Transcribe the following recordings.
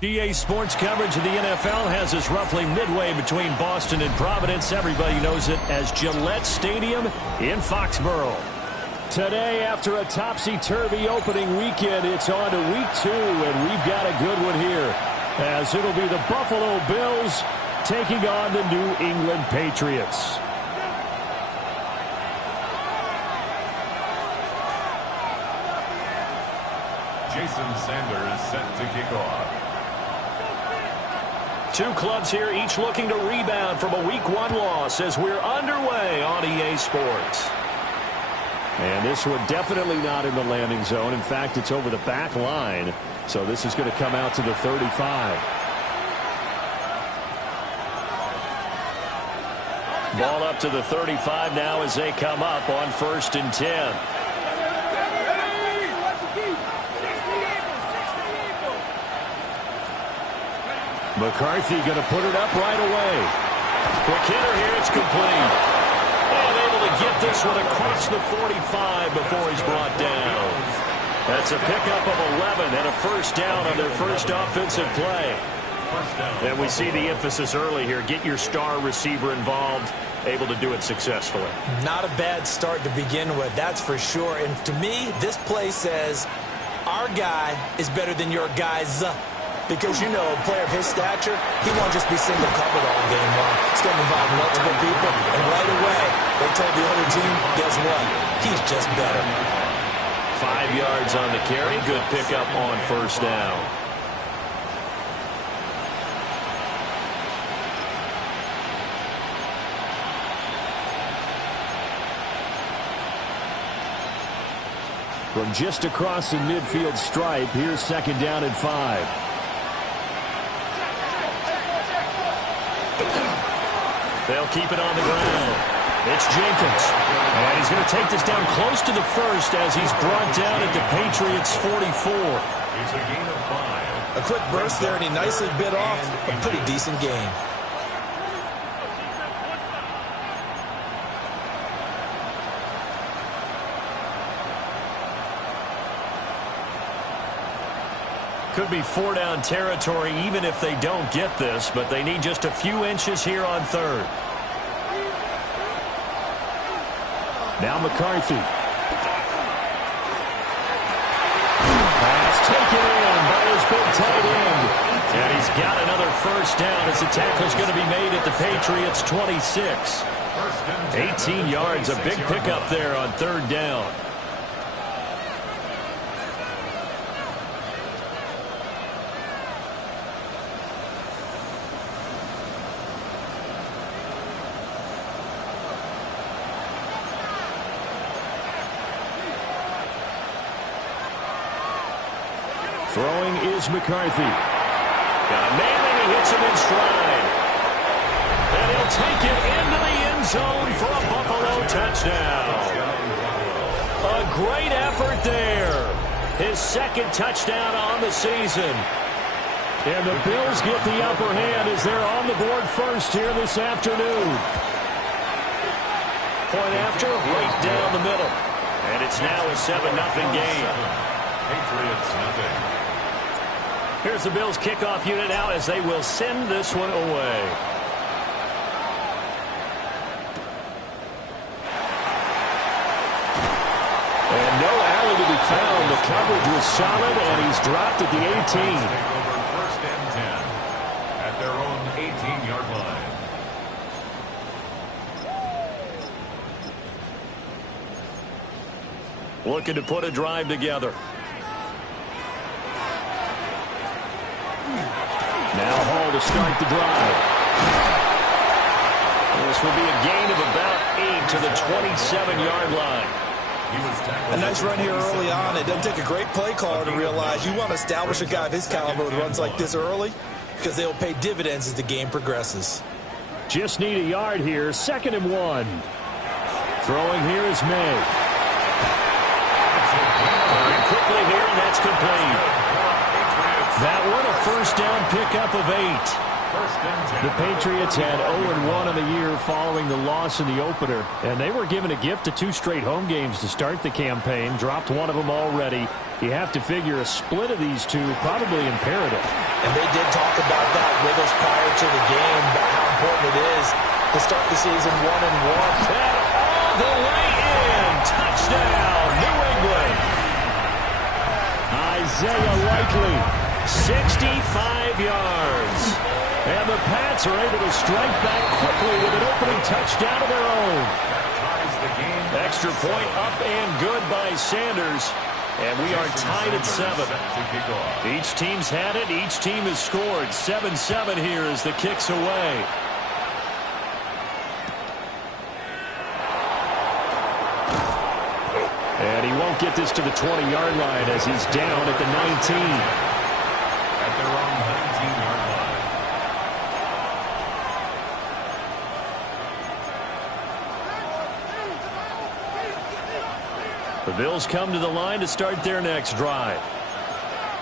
EA Sports coverage of the NFL has us roughly midway between Boston and Providence. Everybody knows it as Gillette Stadium in Foxborough. Today, after a topsy-turvy opening weekend, it's on to week 2, and we've got a good one here, as it'll be the Buffalo Bills taking on the New England Patriots. Jason Sanders set to kick off. Two clubs here, each looking to rebound from a Week 1 loss as we're underway on EA Sports. And this one definitely not in the landing zone. In fact, it's over the back line. So this is going to come out to the 35. Ball up to the 35 now as they come up on 1st and 10. McCarthy going to put it up right away. Quick hitter here, it's complete. And able to get this one across the 45 before he's brought down. That's a pickup of 11 and a first down on their first offensive play. And we see the emphasis early here. Get your star receiver involved, able to do it successfully. Not a bad start to begin with, that's for sure. And to me, this play says our guy is better than your guys. Because, you know, a player of his stature, he won't just be single covered all game long. It's going to involve multiple people. And right away, they told the other team, guess what? He's just better. 5 yards on the carry. Good pickup on first down. From just across the midfield stripe, here's 2nd down and 5. They'll keep it on the ground. It's Jenkins. And he's going to take this down close to the first as he's brought down at the Patriots' 44. It's a gain of 5. A quick burst there, and he nicely bit off a pretty decent game. Could be 4-down territory even if they don't get this, but they need just a few inches here on 3rd. Now McCarthy. Pass taken in by his big tight end. And he's got another first down as the tackle's going to be made at the Patriots' 26. 18 yards, a big pickup there on 3rd down. Throwing is McCarthy. Got a man and he hits him in stride. And he'll take it into the end zone for a Buffalo touchdown. A great effort there. His 2nd touchdown on the season. And the Bills get the upper hand as they're on the board first here this afternoon. Point after, right down the middle. And it's now a 7-0 game. Patriots nothing. Here's the Bills kickoff unit now as they will send this one away. And no alley to be found. The coverage was solid, and he's dropped at the 18. Over 1st and 10 at their own 18-yard line. Looking to put a drive together. Now Hall to start the drive. This will be a gain of about 8 to the 27-yard line. A nice run here early on. It doesn't take a great play caller to realize you want to establish a guy of his caliber with runs like this early because they'll pay dividends as the game progresses. Just need a yard here. 2nd and 1. Throwing here is May. Throwing quickly here, and that's complete. That one a first down pickup of 8. First and 10. The Patriots had 0-1 in the year following the loss in the opener, and they were given a gift of 2 straight home games to start the campaign. Dropped one of them already. You have to figure a split of these two probably imperative. And they did talk about that with us prior to the game, about how important it is to start the season 1-1. And all the way in. Touchdown, New England. Isaiah Likely, 65 yards. And the Pats are able to strike back quickly with an opening touchdown of their own. Extra point up and good by Sanders. And we are tied at 7. Each team's had it. Each team has scored. 7-7 here as the kick's away. And he won't get this to the 20-yard line as he's down at the 19. At their own 19-yard line. The Bills come to the line to start their next drive.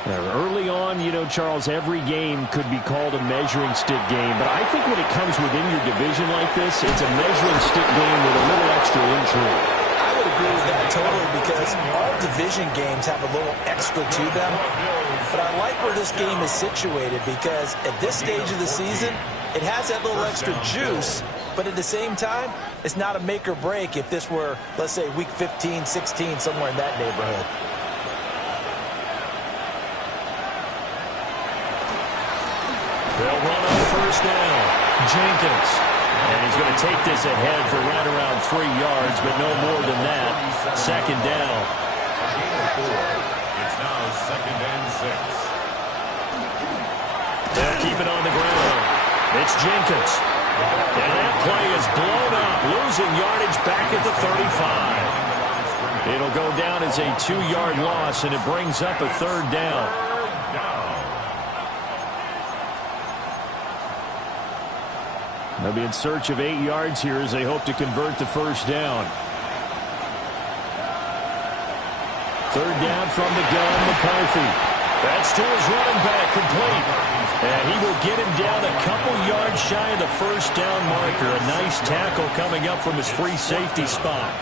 Now, early on, you know, Charles, every game could be called a measuring stick game. But I think when it comes within your division like this, it's a measuring stick game with a little extra intrigue. I would agree with that totally because all division games have a little extra to them. But I like where this game is situated because at this stage of the season, it has that little extra juice. But at the same time, it's not a make or break if this were, let's say, week 15, 16, somewhere in that neighborhood. They'll run on first down. Jenkins. And he's going to take this ahead for right around 3 yards, but no more than that. Second down. It's now 2nd and 6. They'll keep it on the ground. It's Jenkins. And that play is blown up, losing yardage back at the 35. It'll go down as a 2-yard loss, and it brings up a 3rd down. They'll be in search of 8 yards here as they hope to convert the first down. 3rd down from the gun, McCarthy. That's to his running back, complete. And he will get him down a couple yards shy of the first down marker. A nice tackle coming up from his free safety spot.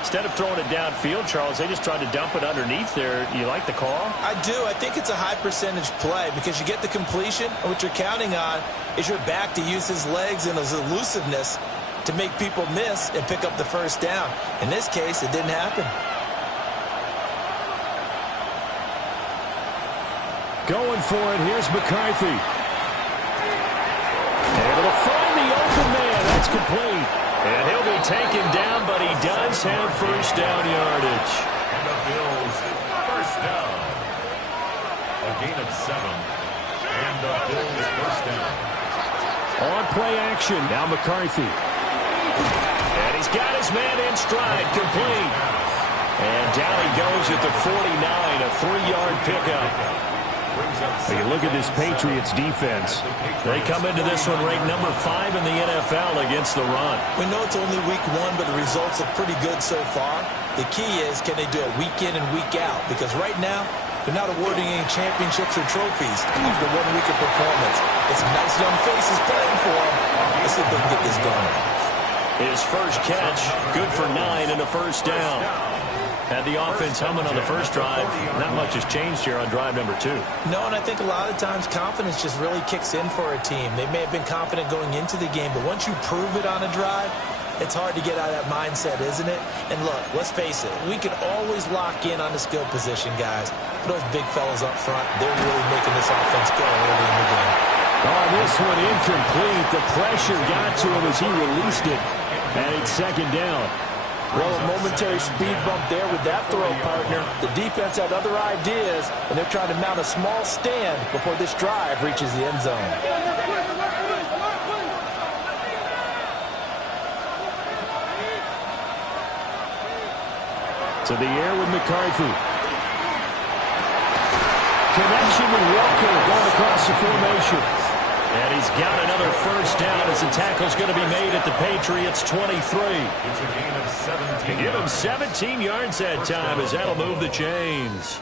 Instead of throwing it downfield, Charles, they just tried to dump it underneath there. You like the call? I do. I think it's a high percentage play because you get the completion, and what you're counting on is your back to use his legs and his elusiveness to make people miss and pick up the first down. In this case, it didn't happen. Going for it, here's McCarthy. Able to find the open man. That's complete. And he'll be taken down, but he does have first down yardage. And the Bills, first down. A gain of 7. And the Bills, first down. On play action, now McCarthy. And he's got his man in stride, complete. And down he goes at the 49, a 3-yard pickup. When you look at this Patriots defense, they come into this one ranked number 5 in the NFL against the run. We know it's only week 1, but the results look pretty good so far. The key is, can they do it week in and week out? Because right now, they're not awarding any championships or trophies after 1 week of performance. It's some nice young faces playing for them. Let's see if they can get this going. His first catch, good for 9 and a first down. Had the offense humming on the first drive. Not much has changed here on drive number 2. No, and I think a lot of times confidence just really kicks in for a team. They may have been confident going into the game, but once you prove it on a drive, it's hard to get out of that mindset, isn't it? And look, let's face it, we can always lock in on the skill position, guys. For those big fellas up front, they're really making this offense go early in the game. Oh, this one incomplete. The pressure got to him as he released it. And it's second down. Well, a momentary speed bump there with that throw, partner. The defense had other ideas, and they're trying to mount a small stand before this drive reaches the end zone. To the air with McCarthy. Connection with Walker going across the formation. And he's got another first down as the tackle's going to be made at the Patriots' 23. It's a gain of 17. Give him 17 yards that time as that'll move the chains.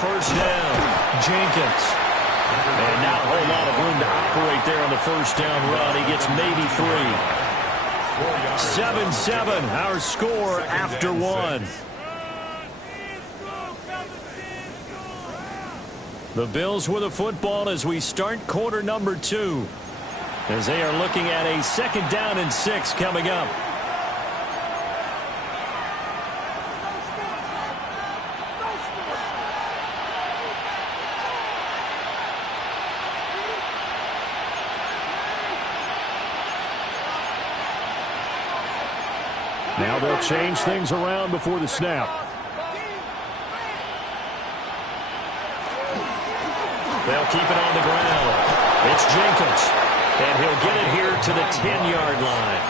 first down. Jenkins. And not a whole lot of room to operate there on the first down run. He gets maybe 3. 7-7, our score after 1. The Bills with a football as we start quarter number 2. As they are looking at a 2nd down and 6 coming up. Now they'll change things around before the snap. They'll keep it on the ground. It's Jenkins. And he'll get it here to the 10-yard line.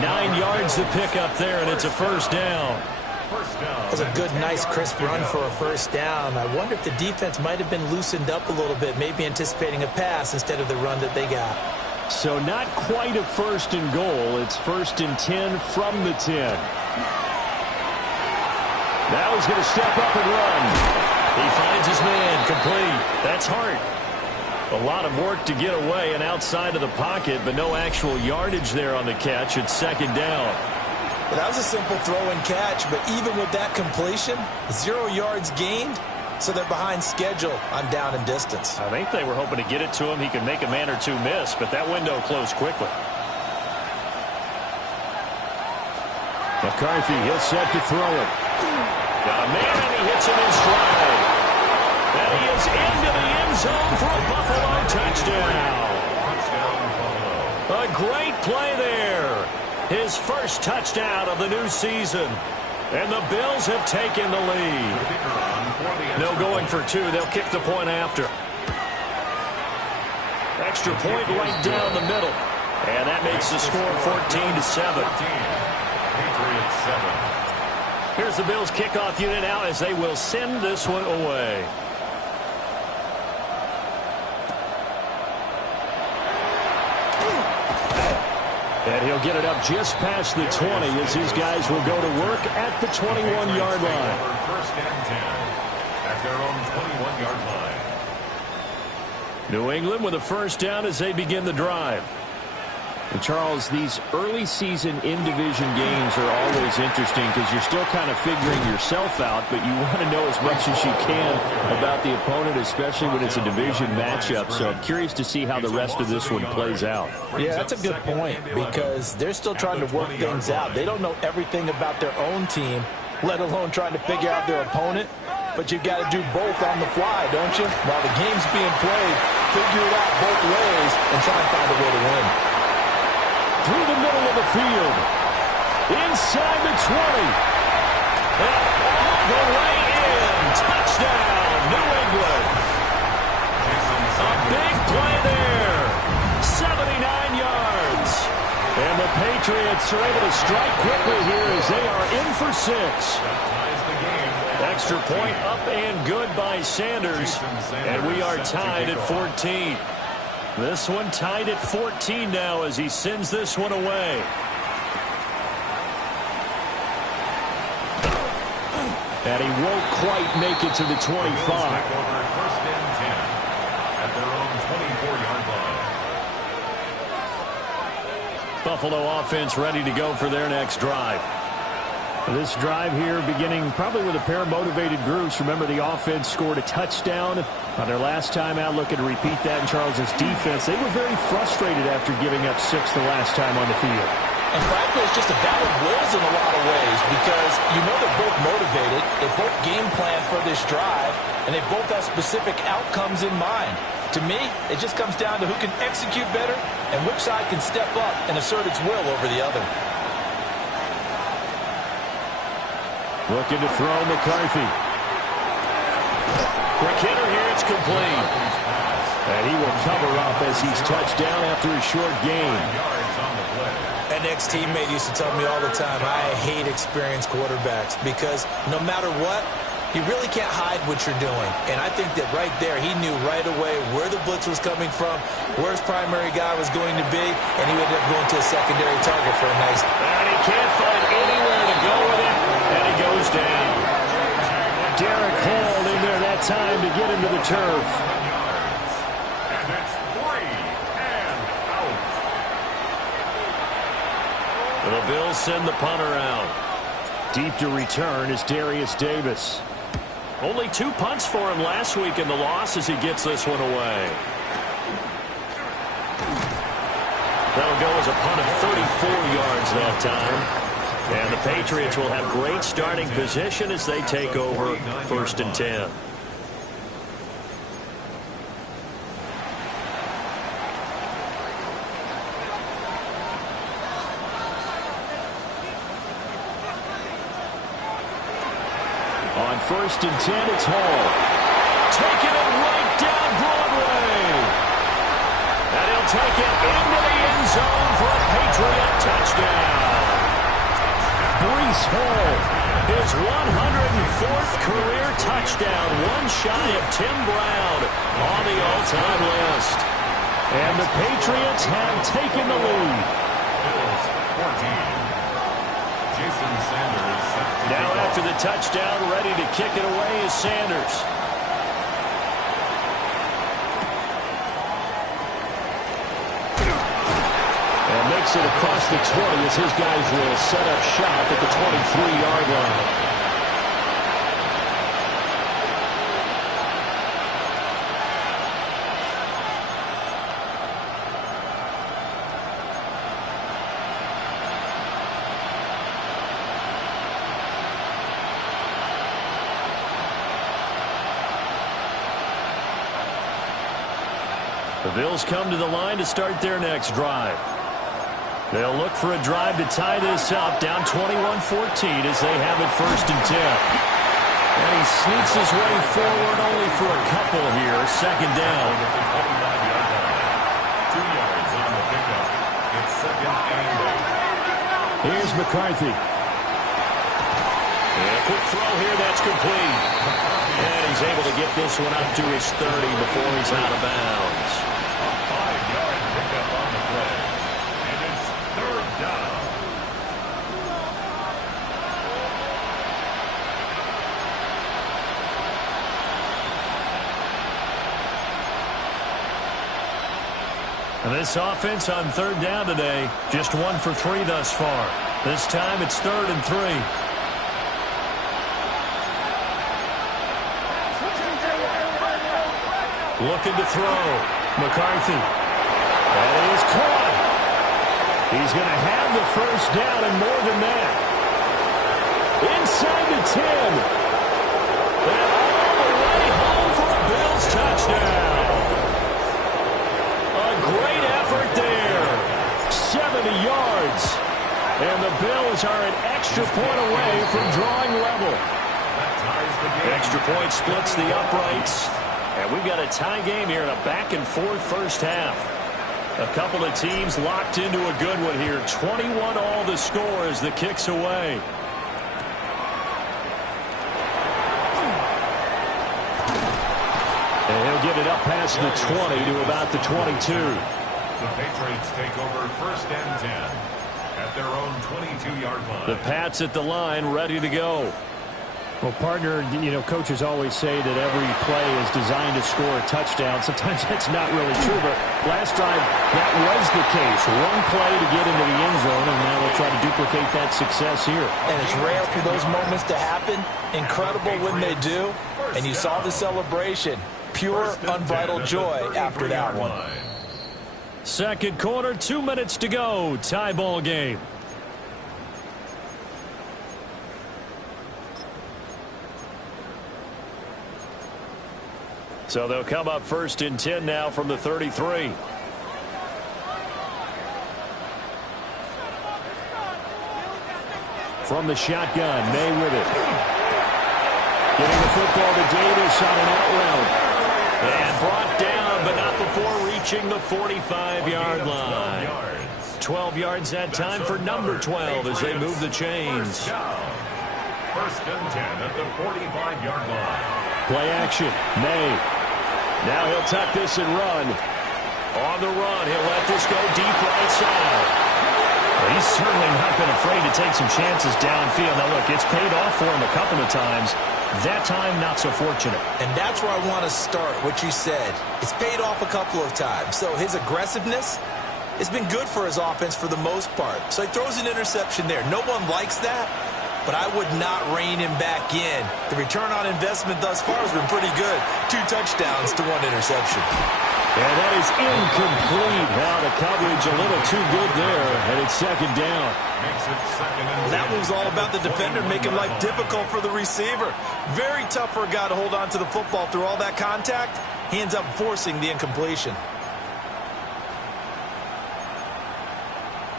9 yards to pick up there, and it's a first down. That was a good, nice, crisp run for a first down. I wonder if the defense might have been loosened up a little bit, maybe anticipating a pass instead of the run that they got. So not quite a 1st and goal. It's 1st and 10 from the 10. Now he's going to step up and run. He finds his man, complete. That's Hart. A lot of work to get away and outside of the pocket, but no actual yardage there on the catch. It's 2nd down. Well, that was a simple throw and catch, but even with that completion, 0 yards gained. So they're behind schedule on down and distance. I think they were hoping to get it to him. He could make a man or two miss, but that window closed quickly. McCarthy, he'll set to throw it. Got a man, and he hits him in stride. And he is into the end zone for a Buffalo touchdown. A great play there. His first touchdown of the new season. And the Bills have taken the lead. No going for 2. They'll kick the point after. Extra point right down the middle. And that makes the score 14-7. Here's the Bills kickoff unit out as they will send this one away. And he'll get it up just past the 20 as these guys will go to work at the 21-yard line. 1st and 10 at their own 21-yard line. New England with a first down as they begin the drive. And Charles, these early season in-division games are always interesting because you're still kind of figuring yourself out, but you want to know as much as you can about the opponent, especially when it's a division matchup. So I'm curious to see how the rest of this one plays out. Yeah, that's a good point because they're still trying to work things out. They don't know everything about their own team, let alone trying to figure out their opponent. But you've got to do both on the fly, don't you? While the game's being played, figure it out both ways and try and find a way to win. Through the middle of the field. Inside the 20. And all the way in. Touchdown, New England. A big play there. 79 yards. And the Patriots are able to strike quickly here as they are in for 6. Extra point up and good by Sanders. And we are tied at 14. This one tied at 14 now as he sends this one away. And he won't quite make it to the 25. 1st and 10 at their own 24-yard line. Buffalo offense ready to go for their next drive. This drive here beginning probably with a pair of motivated groups. Remember, the offense scored a touchdown on their last time out. Looking to repeat that in Charles's defense. They were very frustrated after giving up 6 the last time on the field. And frankly, it's just a battle of wills in a lot of ways because you know they're both motivated. They both game plan for this drive, and they both have specific outcomes in mind. To me, it just comes down to who can execute better and which side can step up and assert its will over the other. Looking to throw McCarthy. Quick hitter here, it's complete. And he will cover up as he's touched down after a short gain. An ex-teammate used to tell me all the time, I hate experienced quarterbacks because no matter what, you really can't hide what you're doing. And I think that right there, he knew right away where the blitz was coming from, where his primary guy was going to be, and he ended up going to a secondary target for a nice. And he can't find anywhere to go with it, and he goes down. Derek Hall in there that time to get into the turf. And it's 3 and out. The Bills send the punter out. Deep to return is Darius Davis. Only 2 punts for him last week in the loss as he gets this one away. That'll go as a punt of 34 yards that time. And the Patriots will have great starting position as they take over 1st and 10. On 1st and 10, it's Hall. Taking it right down Broadway. And he'll take it into the end zone for a Patriot touchdown. Breece Hall, his 104th career touchdown, one shy of Tim Brown on the all-time list. And the Patriots have taken the lead. Bills 14. Jason Sanders set to Now kick after off. the touchdown, ready to kick it away is Sanders. And makes it across the 20 as his guys will set up shop at the 23-yard line. The Bills come to the line to start their next drive. They'll look for a drive to tie this up, down 21-14 as they have it 1st and 10. And he sneaks his way forward only for a couple here, 2nd down. At the 25-yard line. 2 yards on the pickup. It's 2nd and 8. Here's McCarthy. And a quick throw here, that's complete. And he's able to get this one up to his 30 before he's out of bounds. A 5-yard pickup on the play. And it's 3rd down. And this offense on 3rd down today, just 1 for 3 thus far. This time it's 3rd and 3. Looking to throw. McCarthy. That is caught. He's going to have the 1st down and more than that. Inside the 10. And all the way home for a Bills touchdown. A great effort there. 70 yards. And the Bills are an extra point away from drawing level. That ties the game. Extra point splits the uprights. And we've got a tie game here in a back-and-forth first half. A couple of teams locked into a good one here. 21 all the score as the kick's away. And he'll get it up past the 20 to about the 22. The Patriots take over 1st and 10 at their own 22-yard line. The Pats at the line, ready to go. Well, partner, you know, coaches always say that every play is designed to score a touchdown. Sometimes that's not really true, but last drive, that was the case. One play to get into the end zone, and now they'll try to duplicate that success here. And it's rare for those moments to happen. Incredible when they do. And you saw the celebration. Pure, unbridled joy after that one. 2nd quarter, 2 minutes to go. Tie ball game. So they'll come up 1st and 10 now from the 33. From the shotgun, May with it. Getting the football to Davis on an out route. And brought down, but not before reaching the 45-yard line. 12 yards that time for number 12 as they move the chains. 1st and 10 at the 45-yard line. Play action, May. Now he'll tuck this and run. On the run, he'll let this go deep right side. He's certainly not been afraid to take some chances downfield. Now, look, it's paid off for him a couple of times. That time, not so fortunate. And that's where I want to start, what you said. It's paid off a couple of times. So his aggressiveness has been good for his offense for the most part. So he throws an interception there. No one likes that, but I would not rein him back in. The return on investment thus far has been pretty good. 2 touchdowns to 1 interception. And that is incomplete. Now the coverage a little too good there, and it's second down. That was all about the defender making life difficult for the receiver. Very tough for a guy to hold on to the football through all that contact. He ends up forcing the incompletion.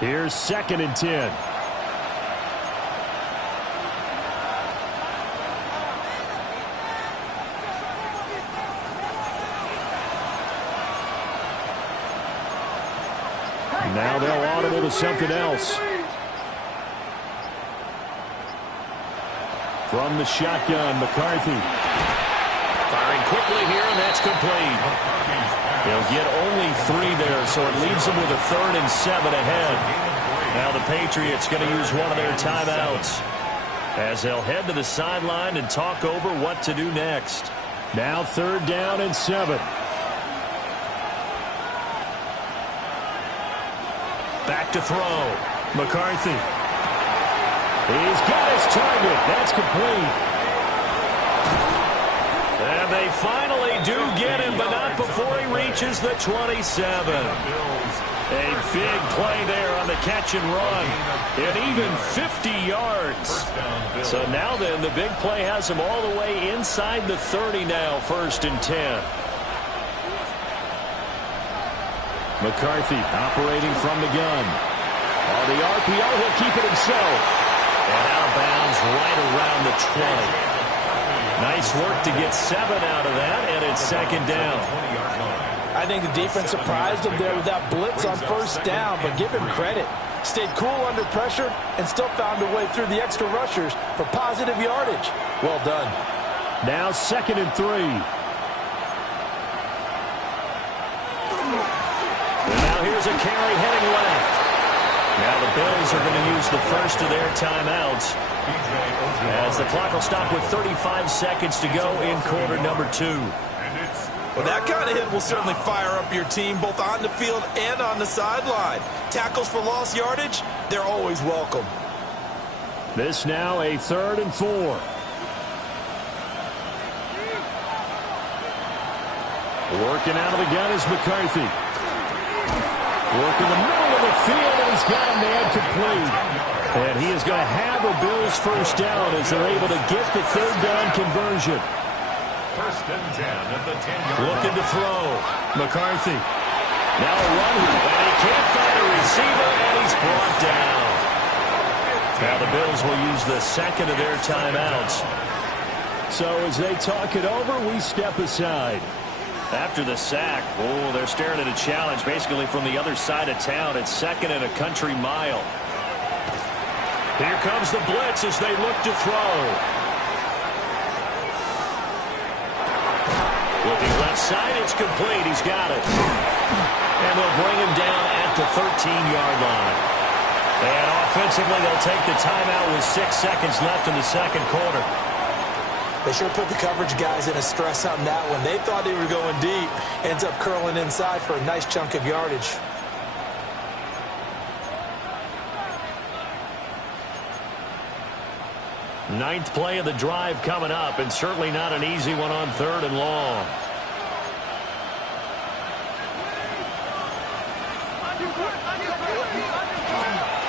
Here's 2nd and 10. Now they'll audible to something else. From the shotgun, McCarthy. Firing quickly here, and that's complete. He'll get only 3 there, so it leaves them with a 3rd and 7 ahead. Now the Patriots going to use one of their timeouts as they'll head to the sideline and talk over what to do next. Now 3rd down and 7. Back to throw. McCarthy. He's got his target. That's complete. And they finally do get him, but not before he reaches the 27. A big play there on the catch and run. And even 50 yards. So now then, the big play has him all the way inside the 30 now, 1st and 10. McCarthy operating from the gun. On the RPO, he'll keep it himself. And out of bounds right around the 20. Nice work to get 7 out of that, and it's 2nd down. I think the defense surprised him there with that blitz on 1st down, but give him credit. Stayed cool under pressure and still found a way through the extra rushers for positive yardage. Well done. Now 2nd and 3. Here's a carry heading left. Now the Bills are going to use the first of their timeouts as the clock will stop with 35 seconds to go in quarter number 2. Well, that kind of hit will certainly fire up your team both on the field and on the sideline. Tackles for lost yardage, they're always welcome. This now a 3rd and 4. Working out of the gun is McCarthy. Working the middle of the field, and he's got a man complete. And he is going to have a Bills 1st down as they're able to get the 3rd down conversion. 1st and 10 at the 10-yard line. Looking to throw. McCarthy. Now a run, and he can't find a receiver, and he's brought down. Now the Bills will use the 2nd of their timeouts. So as they talk it over, we step aside. After the sack, they're staring at a challenge basically from the other side of town. It's 2nd and a country mile. Here comes the blitz as they look to throw. Looking left side, it's complete. He's got it. And they'll bring him down at the 13-yard line. And offensively, they'll take the timeout with 6 seconds left in the 2nd quarter. They sure put the coverage guys in a stress on that one. They thought they were going deep. Ends up curling inside for a nice chunk of yardage. Ninth play of the drive coming up, and certainly not an easy one on 3rd and long.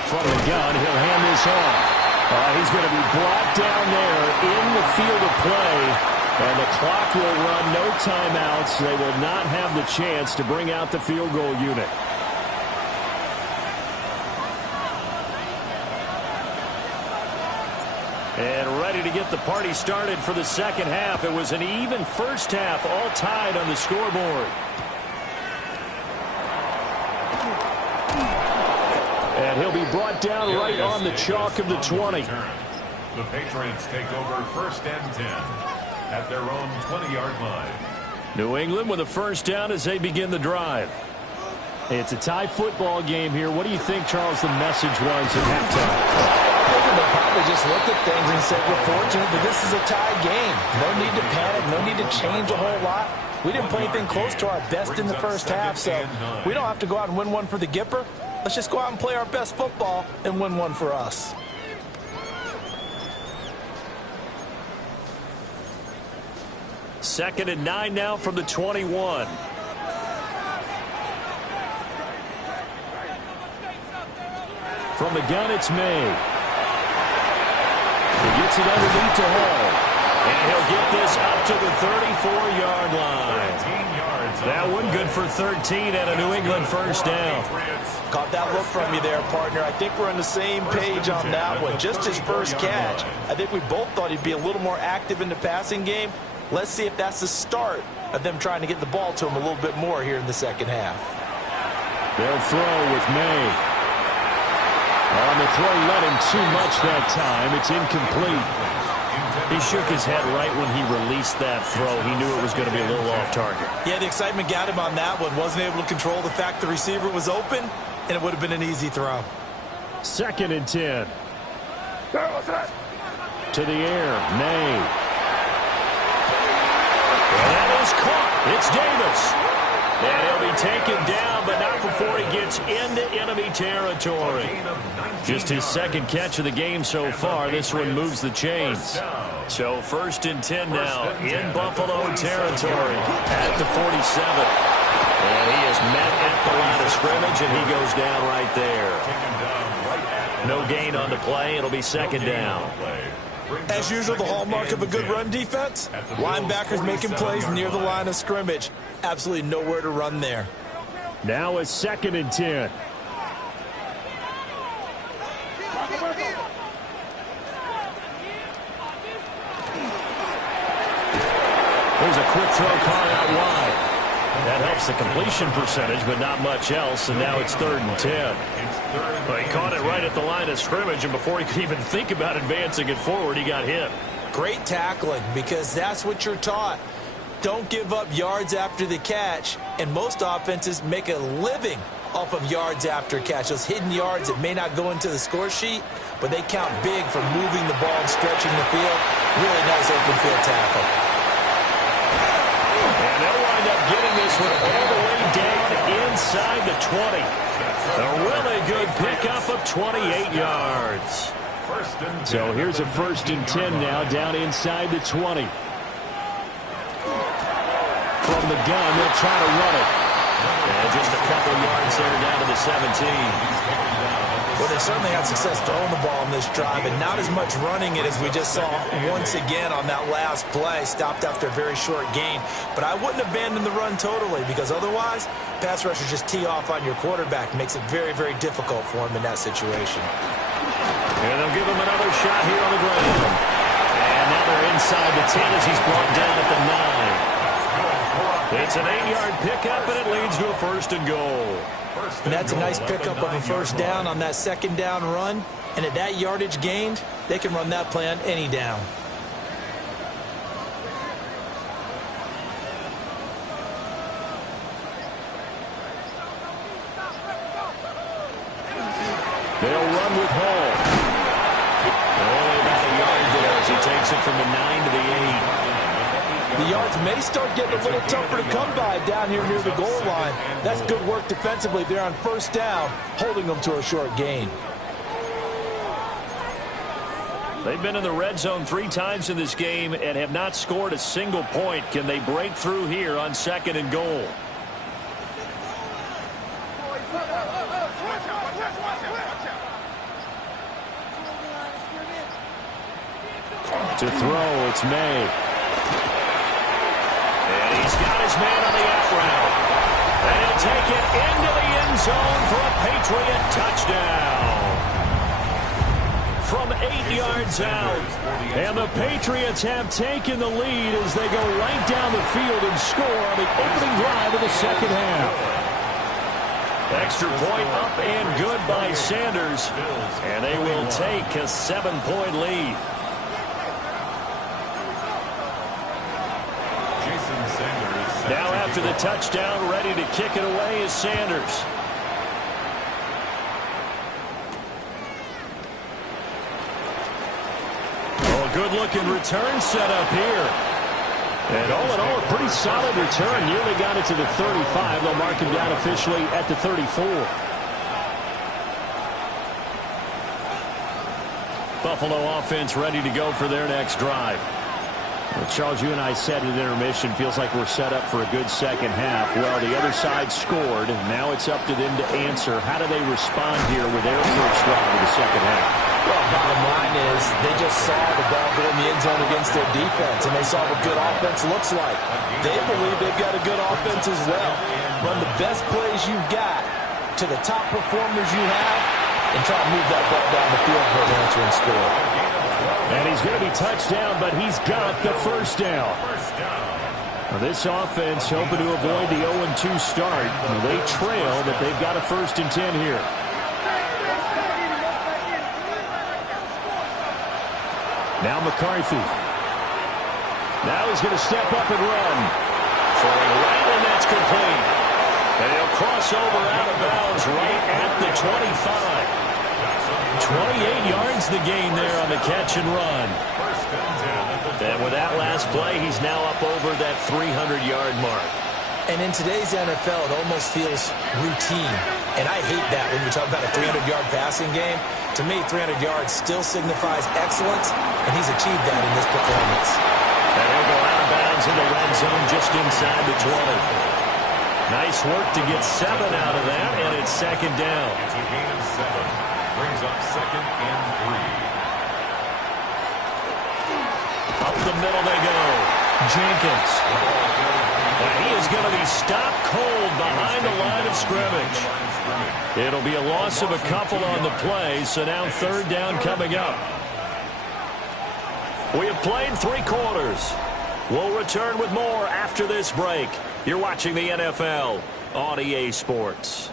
From the gun, he'll hand this off. He's going to be brought down there in the field of play, and the clock will run, no timeouts. They will not have the chance to bring out the field goal unit. And ready to get the party started for the 2nd half. It was an even 1st half, all tied on the scoreboard. And he'll be brought down right on the chalk of the 20. The Patriots take over 1st and 10 at their own 20-yard line. New England with a 1st down as they begin the drive. It's a tie football game here. What do you think, Charles, the message was at halftime? They probably just looked at things and said, we're fortunate that this is a tie game. No need to panic. No need to change a whole lot. We didn't play anything close to our best in the first half, so we don't have to go out and win one for the Gipper. Let's just go out and play our best football and win one for us. Second and 9 now from the 21. From the gun, it's May. He gets it underneath to Hall. And he'll get this up to the 34-yard line. That one good for 13 and a New England first down. Caught that look from you there, partner. I think we're on the same page on that one. Just his first catch. I think we both thought he'd be a little more active in the passing game. Let's see if that's the start of them trying to get the ball to him a little bit more here in the second half. They'll throw with May. On the throw, let him too much that time. It's incomplete. He shook his head right when he released that throw. He knew it was going to be a little off target. Yeah, the excitement got him on that one. Wasn't able to control the fact the receiver was open, and it would have been an easy throw. Second and 10. To the air, May. And that is caught. It's Davis. And he'll be taken down, but not before he gets into enemy territory. Just his second catch of the game so far. This one moves the chains. So first and 10 now in Buffalo territory at the 47. And he is met at the line of scrimmage, and he goes down right there. No gain on the play. It'll be second down. As usual, the hallmark of a good run defense, linebackers making plays near the line of scrimmage. Absolutely nowhere to run there. Now it's second and 10. There's a quick throw caught out wide. That helps the completion percentage, but not much else, and now it's third and 10. Well, he caught it right at the line of scrimmage, and before he could even think about advancing it forward, he got hit. Great tackling, because that's what you're taught. Don't give up yards after the catch, and most offenses make a living off of yards after catch. Those hidden yards that may not go into the score sheet, but they count big for moving the ball and stretching the field. Really nice open field tackle. And they'll wind up getting this one all the way down inside the 20. A really good pickup of 28 yards. So here's a first and 10 now down inside the 20. From the gun, they'll try to run it. And just a couple yards there down to the 17. Well, they certainly had success throwing the ball on this drive, and not as much running it as we just saw once again on that last play. Stopped after a very short gain. But I wouldn't abandon the run totally, because otherwise, pass rushers just tee off on your quarterback. Makes it very, very difficult for him in that situation. And they'll give him another shot here on the ground. And now they're inside the 10 as he's brought down at the 9. It's an 8-yard pickup, and it leads to a first and goal. And that's a nice pickup of a first down on that second down run. And at that yardage gained, they can run that play on any down. They'll run with Hall. Only about a yard there as he takes it from the 9 to the 8. The yards may start getting a little tougher to come by down here near the goal line. That's good work defensively there on first down, holding them to a short gain. They've been in the red zone 3 times in this game and have not scored a single point. Can they break through here on second and goal? To throw, it's May. And he's got his man on the out route. And he'll take it into the end zone for a Patriot touchdown. From 8 yards out. And the Patriots have taken the lead as they go right down the field and score on the opening drive of the second half. Extra point up and good by Sanders. And they will take a 7-point lead. Now at after the touchdown, ready to kick it away is Sanders. Good-looking return set up here. And all in all, a pretty solid return. Nearly got it to the 35. They'll mark him down officially at the 34. Buffalo offense ready to go for their next drive. Well, Charles, you and I said at intermission, feels like we're set up for a good second half. Well, the other side scored. Now it's up to them to answer. How do they respond here with their first drive of the second half? Well, bottom line is they just saw the ball go in the end zone against their defense, and they saw what good offense looks like. They believe they've got a good offense as well. Run the best plays you've got to the top performers you have and try to move that ball down the field for an answering score. And he's going to be touched down, but he's got the first down. Now, this offense hoping to avoid the 0-2 start. They trail, but they've got a 1st and 10 here. Now McCarthy. Now he's going to step up and run. Throwing right, and that's complete. And he'll cross over out of bounds right at the 25. 28 yards the gain there on the catch and run. And with that last play, he's now up over that 300-yard mark. And in today's NFL, it almost feels routine. And I hate that when you talk about a 300-yard passing game. To me, 300 yards still signifies excellence, and he's achieved that in this performance. And he'll go out of bounds in the red zone just inside the 20. Nice work to get 7 out of that, and it's second down. It's a gain of 7. Brings up 2nd and 3. Up the middle they go. Jenkins. And he is going to be stopped cold behind the line of scrimmage. It'll be a loss of a couple on the play, so now 3rd down coming up. We have played 3 quarters. We'll return with more after this break. You're watching the NFL on EA Sports.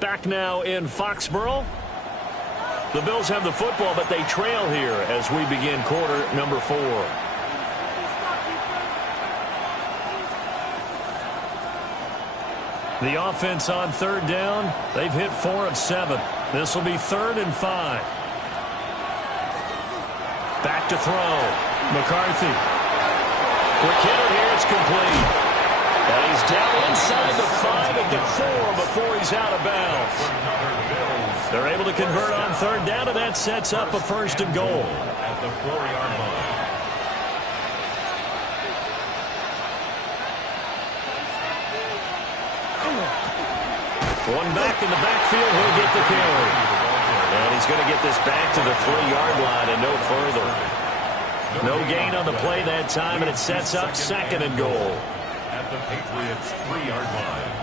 Back now in Foxborough. The Bills have the football, but they trail here as we begin quarter number 4. The offense on 3rd down, they've hit 4 of 7. This will be 3rd and 5. Back to throw. McCarthy. McKinnon here, it's complete. And he's down inside the 5 at the 4 before he's out of bounds. They're able to convert on 3rd down, and that sets up a 1st and goal. At the 4-yard line. One back in the backfield, he'll get the carry. And he's going to get this back to the 3-yard line and no further. No gain on the play that time, and it sets up 2nd and goal. At the Patriots' 3-yard line.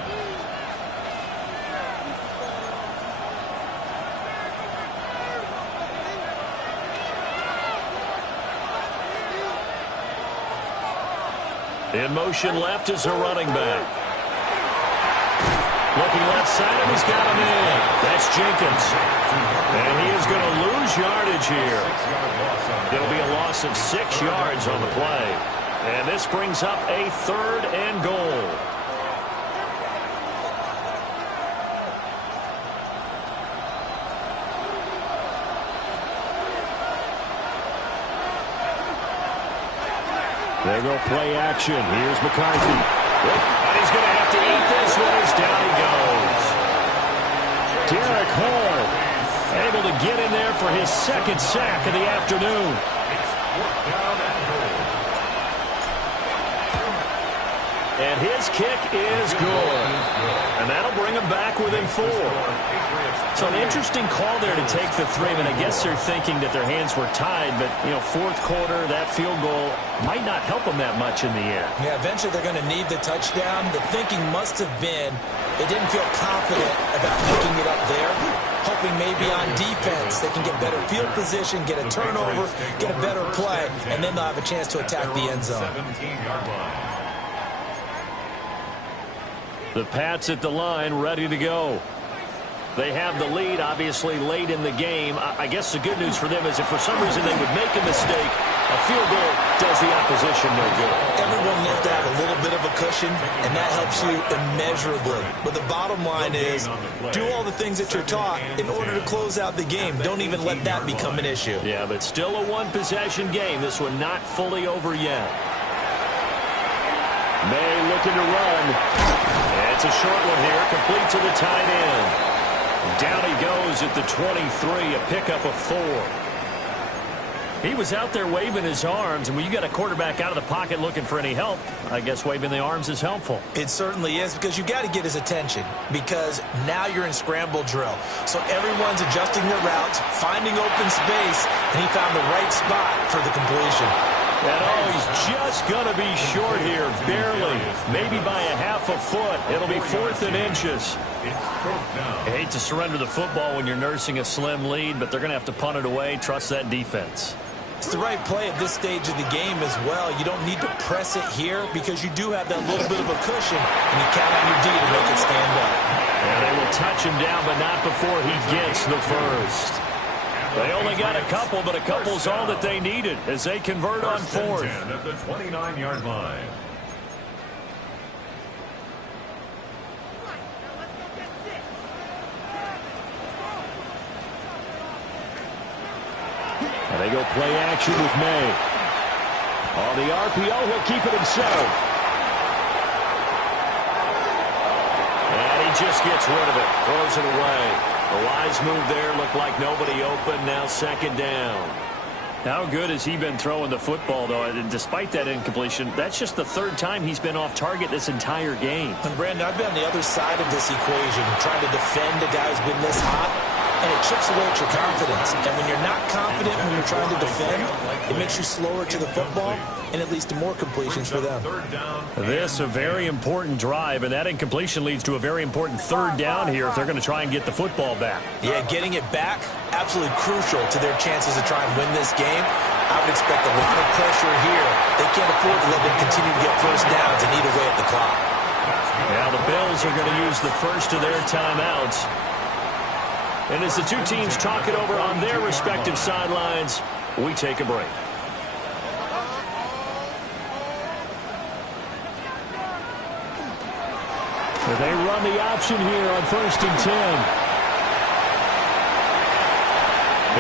In motion left is a running back. Looking left side, and he's got him in. That's Jenkins. And he is going to lose yardage here. It'll be a loss of 6 yards on the play. And this brings up a 3rd and goal. There go play action. Here's McCarthy. And he's going to have to eat this one as down he goes. Derek Hall able to get in there for his 2nd sack of the afternoon. And his kick is good. And that'll bring him back within 4. So an interesting call there to take the 3. I mean, I guess they're thinking that their hands were tied, but, you know, 4th quarter, that field goal might not help them that much in the end. Yeah, eventually they're going to need the touchdown. The thinking must have been they didn't feel confident about picking it up there, hoping maybe on defense they can get better field position, get a turnover, get a better play, and then they'll have a chance to attack the end zone. 17-yard line. The Pats at the line, ready to go. They have the lead, obviously, late in the game. I guess the good news for them is if for some reason they would make a mistake A field goal does the opposition no good. Everyone loves to have a little bit of a cushion, and that helps you immeasurably. But the bottom line is, do all the things that you're taught in order to close out the game. Don't even let that become an issue. Yeah, but still a one-possession game. This one not fully over yet. May looking to run. It's a short one here, complete to the tight end. Down he goes at the 23, a pickup of 4. He was out there waving his arms, and when you got a quarterback out of the pocket looking for any help, I guess waving the arms is helpful. It certainly is, because you got to get his attention, because now you're in scramble drill. So everyone's adjusting their routes, finding open space, and he found the right spot for the completion. And he's just going to be short here, barely, maybe by a half a foot. It'll be 4th and inches. I hate to surrender the football when you're nursing a slim lead, but they're going to have to punt it away. Trust that defense. It's the right play at this stage of the game as well. You don't need to press it here because you do have that little bit of a cushion, and you count on your D to make it stand up. And they will touch him down, but not before he gets the first. They only got a couple, but a couple's all that they needed as they convert on 4th. At the 29-yard line. And they go play action with May. On the RPO, he'll keep it himself. And he just gets rid of it, throws it away. A wise move there, looked like nobody open, now 2nd down. How good has he been throwing the football, though? And despite that incompletion, that's just the 3rd time he's been off target this entire game. And Brandon, I've been on the other side of this equation, trying to defend a guy who's been this hot, and it chips away at your confidence. And when you're not confident when you're trying to defend, it makes you slower to the football, and it leads to more completions for them. This a very important drive, and that incompletion leads to a very important 3rd down here if they're going to try and get the football back. Yeah, getting it back, absolutely crucial to their chances to try and win this game. I would expect a lot of pressure here. They can't afford to let them continue to get first downs and eat away at the clock. Now the Bills are going to use the first of their timeouts. And as the two teams talk it over on their respective sidelines, we take a break. They run the option here on 1st and 10.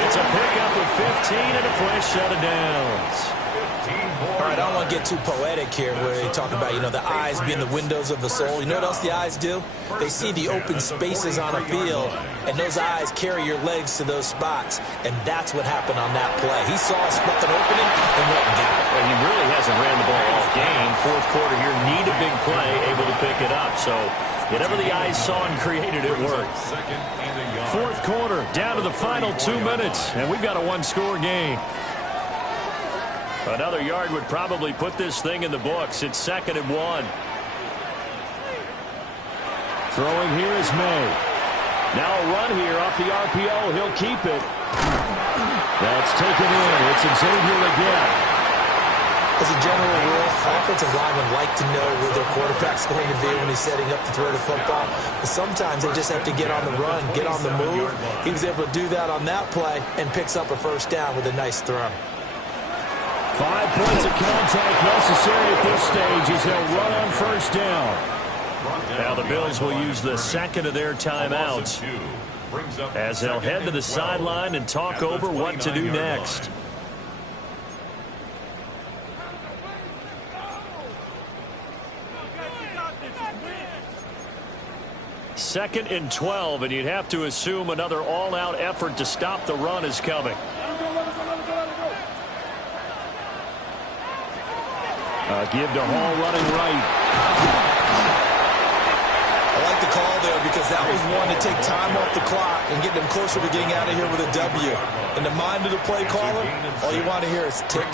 It's a pickup of 15 and a fresh set of downs. All right, I don't want to get too poetic here where they talk about, the eyes being the windows of the soul. You know what else the eyes do? They see the open spaces on a field, and those eyes carry your legs to those spots, and that's what happened on that play. He saw an opening and went and got it. Well, he really hasn't ran the ball all game. 4th quarter here, need a big play, able to pick it up. So whatever the eyes saw and created, it worked. 4th quarter, down to the final 2 minutes, and we've got a 1-score game. Another yard would probably put this thing in the books. It's 2nd and 1. Throwing here is May. Now a run here off the RPO. He'll keep it. That's taken in. It's Xavier again. As a general rule, offensive linemen like to know where their quarterback's going to be when he's setting up to throw the football. But sometimes they just have to get on the run, get on the move. He was able to do that on that play and picks up a first down with a nice throw. 5 points of contact necessary at this stage as they'll run on 1st down. Now the Bills will use the 2nd of their timeouts as they'll head to the sideline and talk over what to do next. Second and 12, and you'd have to assume another all-out effort to stop the run is coming. Give to Hall running right. I like the call there because that was one to take time off the clock and get them closer to getting out of here with a W. In the mind of the play caller, all you want to hear is tick,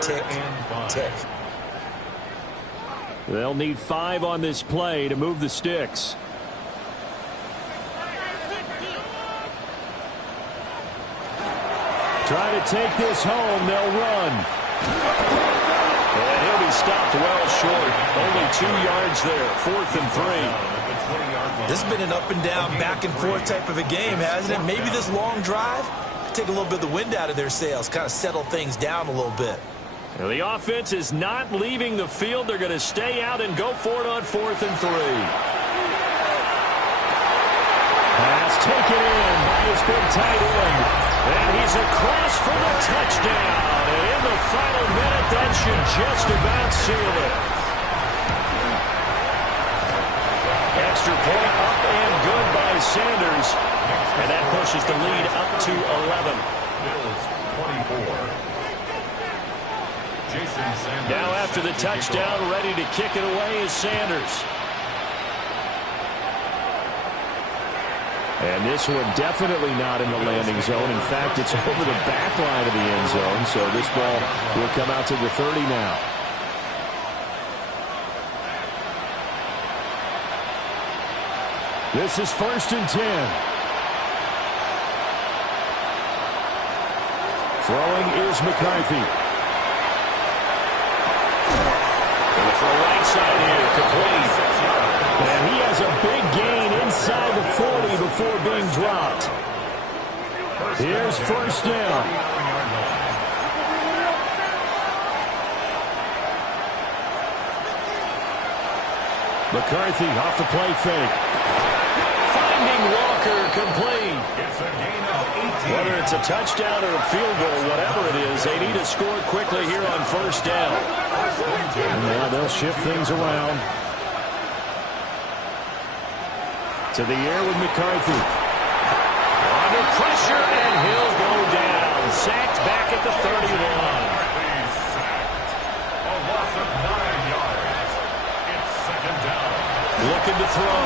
tick, tick. They'll need 5 on this play to move the sticks. Try to take this home. They'll run. And he'll be stopped well short. Only 2 yards there. 4th and 3. This has been an up and down, back and forth type of a game, hasn't it? Maybe this long drive take a little bit of the wind out of their sails, kind of settle things down a little bit. And the offense is not leaving the field. They're going to stay out and go for it on 4th and 3. Pass taken in by his big tight end. And he's across for the touchdown. And in the final minute, that should just about seal it. Extra point up and good by Sanders. And that pushes the lead up to 11. Bills 24. Jason Sanders. Now after the touchdown, ready to kick it away is Sanders. And this one definitely not in the landing zone. In fact, it's over the back line of the end zone. So this ball will come out to the 30 now. This is 1st and 10. Throwing is McCarthy. For the right side here, complete. And he has a big gain inside the 40 before being dropped. Here's 1st down. McCarthy off the play fake. Finding Walker, complete. It's a gain of 18. Whether it's a touchdown or a field goal, whatever it is, they need to score quickly here on 1st down. Now they'll shift things around. To the air with McCarthy. Under pressure, and he'll go down. Sacked back at the 31. A loss of 9 yards. It's 2nd down. Looking to throw.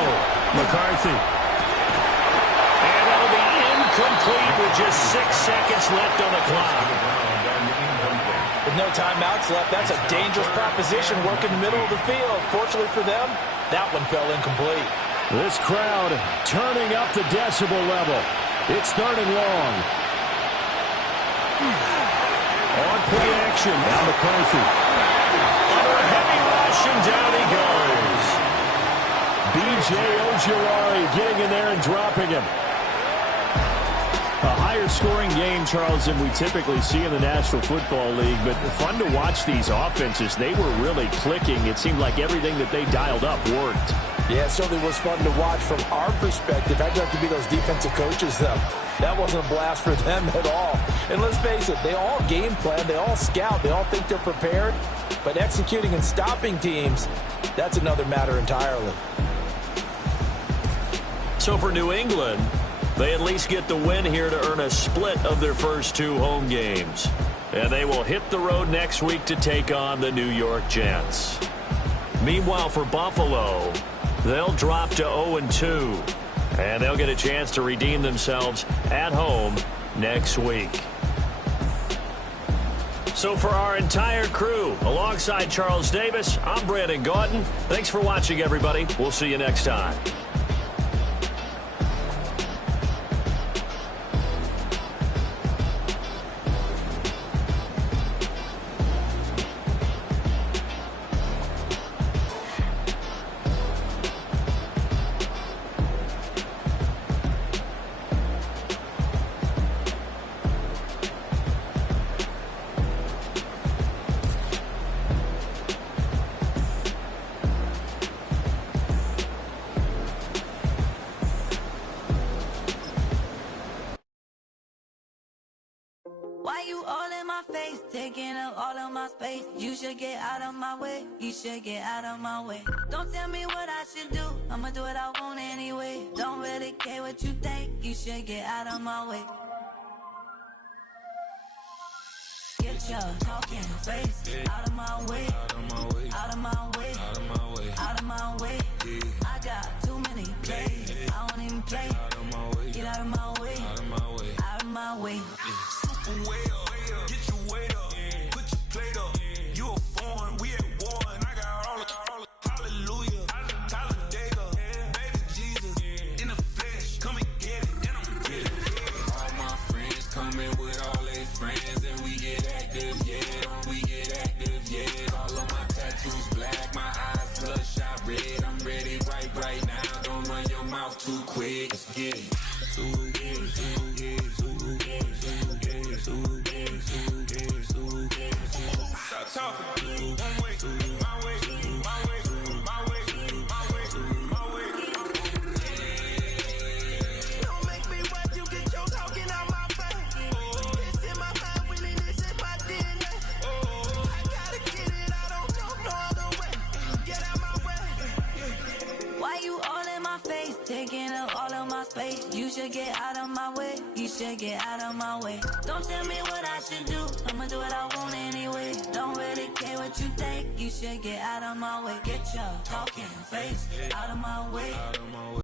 McCarthy. And that'll be incomplete with just 6 seconds left on the clock. With no timeouts left, that's a dangerous proposition working the middle of the field. Fortunately for them, that one fell incomplete. This crowd turning up the decibel level. It's 3rd and long. On play action. Now McCarthy. Under a heavy rush, and down he goes. B.J. Ojulari getting in there and dropping him. A higher scoring game, Charles, than we typically see in the National Football League, but fun to watch these offenses. They were really clicking. It seemed like everything that they dialed up worked. Yeah, it certainly was fun to watch from our perspective. I'd have to be those defensive coaches, though. That wasn't a blast for them at all. And let's face it, they all game plan, they all scout, they all think they're prepared. But executing and stopping teams, that's another matter entirely. So for New England, they at least get the win here to earn a split of their first 2 home games. And they will hit the road next week to take on the New York Jets. Meanwhile, for Buffalo, they'll drop to 0-2. And they'll get a chance to redeem themselves at home next week. So for our entire crew, alongside Charles Davis, I'm Brandon Gaudin. Thanks for watching, everybody. We'll see you next time. Why you all in my face, taking up all of my space? You should get out of my way, you should get out of my way. Don't tell me what I should do, I'ma do what I want anyway. Don't really care what you think, you should get out of my way. Get your talking face out of my way, out of my way, out of my way, out of my way, out of my way. I got too many plays, I don't even play. Get out of my way, out of my way, out of my way. Way up, get your weight up, put your plate up. You a foreign, we at war, and I got all the hallelujah, Talladega, baby Jesus, in the flesh, come and get it, and I'm get it. All my friends coming with all their friends, and we get active, yeah, we get active, yeah. All of my tattoos black, my eyes bloodshot red. I'm ready right now. Don't run your mouth too quick. Let's get it. One way, my way, my way, my way, my way, my way. Don't make me watch you get your talking out my face. It's in my mind, winning this in my DNA. I gotta get it, I don't know no other way. Get out my way. Why you all in my face, taking up all of my space? You should get out of my way, you should get out of my way. Don't tell me what I should do, I'ma do what I want anyway. Don't really care what you think, you should get out of my way. Get your talking face out of my way.